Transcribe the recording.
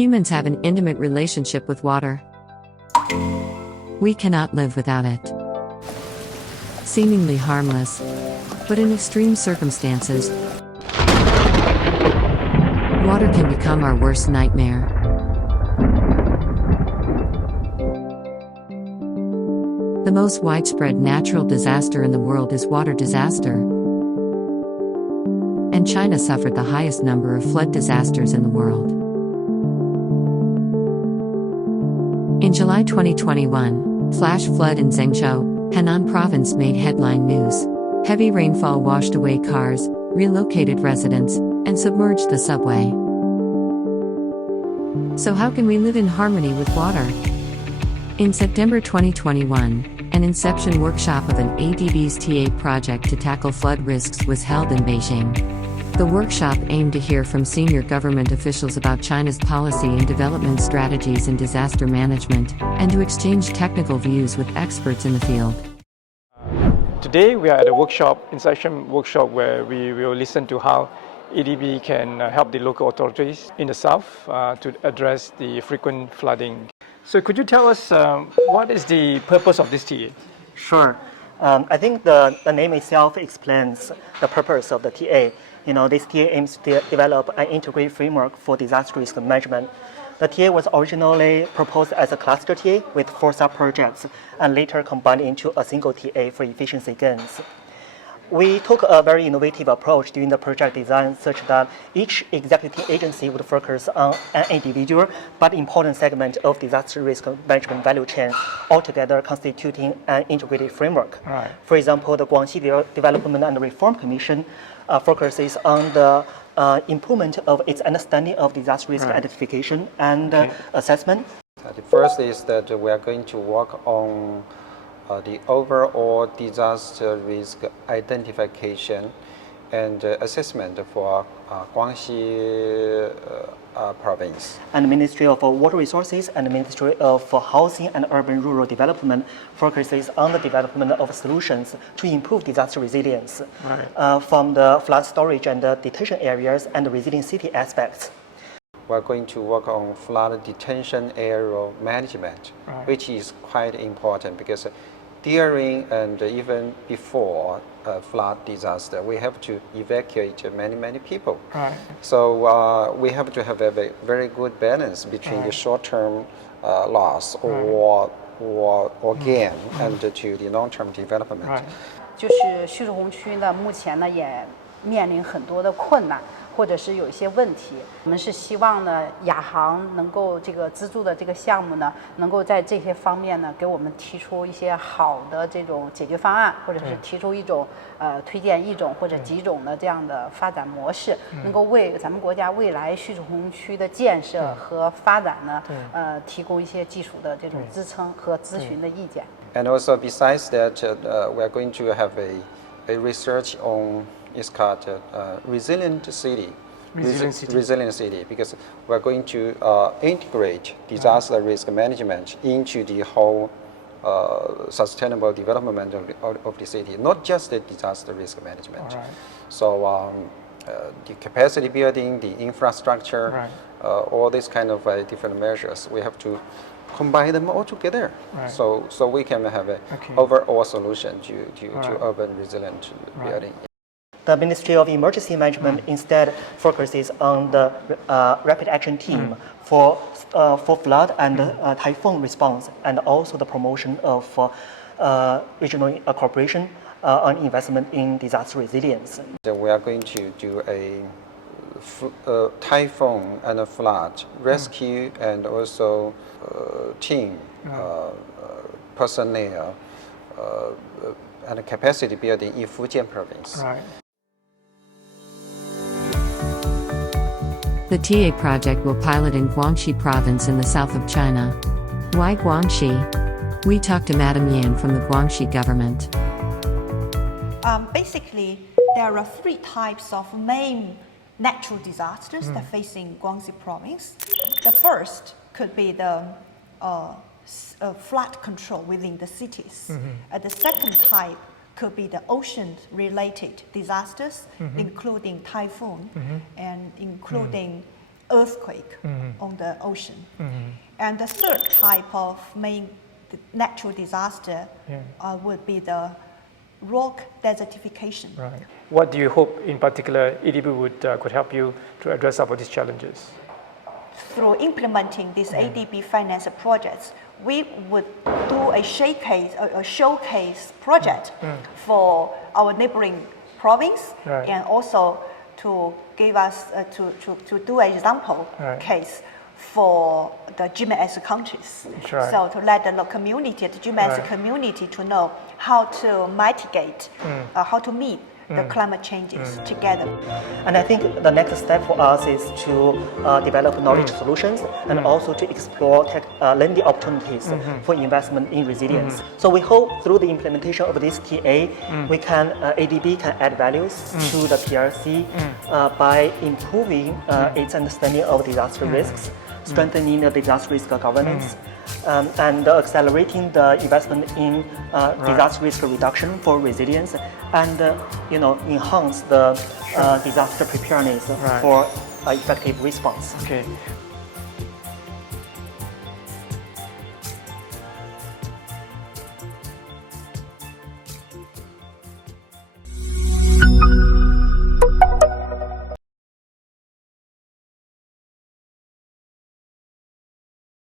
Humans have an intimate relationship with water. We cannot live without it. Seemingly harmless, but in extreme circumstances, water can become our worst nightmare. The most widespread natural disaster in the world is water disaster. And China suffered the highest number of flood disasters in the world. In July 2021, flash flood in Zhengzhou, Henan province made headline news. Heavy rainfall washed away cars, relocated residents, and submerged the subway. So how can we live in harmony with water? In September 2021, an inception workshop of an ADB's TA project to tackle flood risks was held in Beijing. The workshop aimed to hear from senior government officials about China's policy and development strategies in disaster management, and to exchange technical views with experts in the field. Today we are at a inception workshop, where we will listen to how ADB can help the local authorities in the south to address the frequent flooding. So could you tell us what is the purpose of this TA? Sure. I think the name itself explains the purpose of the TA. This TA aims to develop an integrated framework for disaster risk management. The TA was originally proposed as a cluster TA with 4 sub-projects and later combined into a single TA for efficiency gains. We took a very innovative approach during the project design, such that each executive agency would focus on an individual but important segment of disaster risk management value chain, altogether constituting an integrated framework. Right. For example, the Guangxi Development and Reform Commission focuses on the improvement of its understanding of disaster risk identification and assessment. The first is that we are going to work on the overall disaster risk identification and assessment for Guangxi province. And the Ministry of Water Resources and the Ministry of Housing and Urban Rural Development focuses on the development of solutions to improve disaster resilience from the flood storage and detention areas and the resilient city aspects. We're going to work on flood detention area management, which is quite important because during and even before a flood disaster, we have to evacuate many people. So we have to have a very good balance between the short-term loss or gain and to the long-term development. 就是叙述洪区呢，目前呢也面临很多的困难，或者是有一些问题。我们是希望呢，亚航能够这个资助的这个项目呢，能够在这些方面呢，给我们提出一些好的这种解决方案，或者是提出一种推荐一种或者几种的这样的发展模式，能够为咱们国家未来叙述洪区的建设和发展呢，提供一些技术的这种支撑和咨询的意见。And also besides that, we are going to have a research on. It's called resilient city. Resilient city, because we're going to integrate disaster risk management into the whole sustainable development of the city, not just the disaster risk management. So the capacity building, the infrastructure, all these kind of different measures, we have to combine them all together. So we can have an overall solution to urban resilient building. The Ministry of Emergency Management instead focuses on the rapid action team for flood and typhoon response, and also the promotion of regional cooperation on investment in disaster resilience. We are going to do a typhoon and a flood rescue and also team personnel and capacity building in Fujian province. The TA project will pilot in Guangxi province in the south of China. Why Guangxi? We talked to Madam Yan from the Guangxi government. Basically, there are 3 types of main natural disasters that facing Guangxi province. The first could be the flood control within the cities. The second type could be the ocean-related disasters, including typhoon and including earthquake on the ocean. And the third type of main natural disaster would be the rock desertification. Right. What do you hope in particular ADB could help you to address some of these challenges? Through implementing these ADB finance projects, we would do a showcase project for our neighboring province, and also to give us to do an example case for the GMS countries. So to let the community, the GMS community, to know how to mitigate, how to meet the climate changes together. And I think the next step for us is to develop knowledge solutions and also to explore lending opportunities for investment in resilience. So we hope through the implementation of this TA, ADB can add values to the PRC by improving its understanding of disaster risks, strengthening the disaster risk governance, and accelerating the investment in disaster risk reduction for resilience, and enhance the disaster preparedness for effective response. Okay.